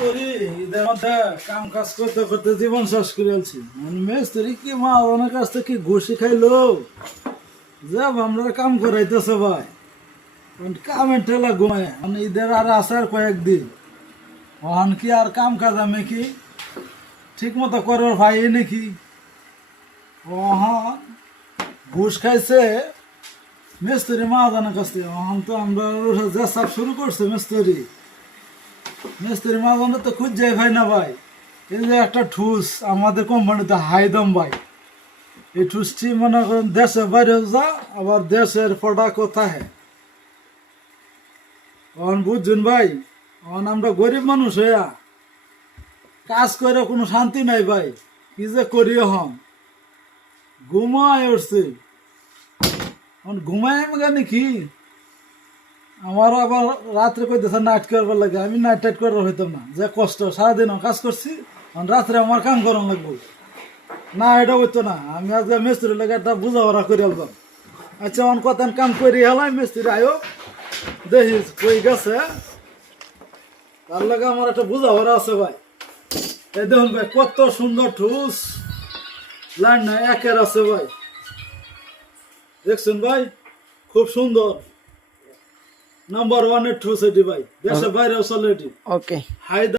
করি ঈদের মধ্যে কাম কাজ করতে করতে জীবন শেষ করে ফেলছি। মিস্ত্রি কি মা অনেক কাছ থেকে ঘুষি খাইলো যাব আমরা কাম করাইতেছে ভাই, কামের ঠেলা ঘুমায় ঈদের আর আছে আর কয়েকদিন। ওখান কি আর কাম কাজ আমি কি ঠিক মতো করবার ভাই নাকি? ওহান ঘুষ খাইছে মিস্ত্রি মা জানার কাছ থেকে। ওখান তো আমরা যে সব শুরু করছে মিস্ত্রি মাঝখানে তো খুঁজ যাই ভাই না ভাই। এই যে একটা ঠুস আমাদের কোম্পানিতে হাইদম ভাই, এই ঠুসটি মনে করেন দেশের বাইরে যা আবার দেশের পড়া কোথায় অন বুঝছেন ভাই। অন আমরা গরিব মানুষ হইয়া কাজ করে কোনো শান্তি নাই ভাই, কি যে করি হন ঘুমায় উঠছে। ঘুমায় আমি কি আমার আবার রাত্রে কইতেছে নাইট করবার লাগে, আমি নাইট টাইট করবার হইতাম না, যে কষ্ট সারাদিন কাজ করছি রাত্রে আমার কাম করার লাগবো না, এটা হইতো না। আমি আজকে মিস্ত্রির লাগে একটা বুঝাপড়া করে আলবাম। আচ্ছা অন কত কাম করি হেলাই মিস্ত্রি আয়ো দেখি কই গেছে, তার লাগে আমার একটা বুঝাপড়া আছে ভাই। এই দেখুন ভাই কত সুন্দর ঠুস লাইন না একের আছে ভাই, দেখছেন ভাই খুব সুন্দর নাম্বার 1 এর ঠুস এটি ভাই, দেশের বাইরেও চলে এটি। ওকে। হায়দ্রাবাদ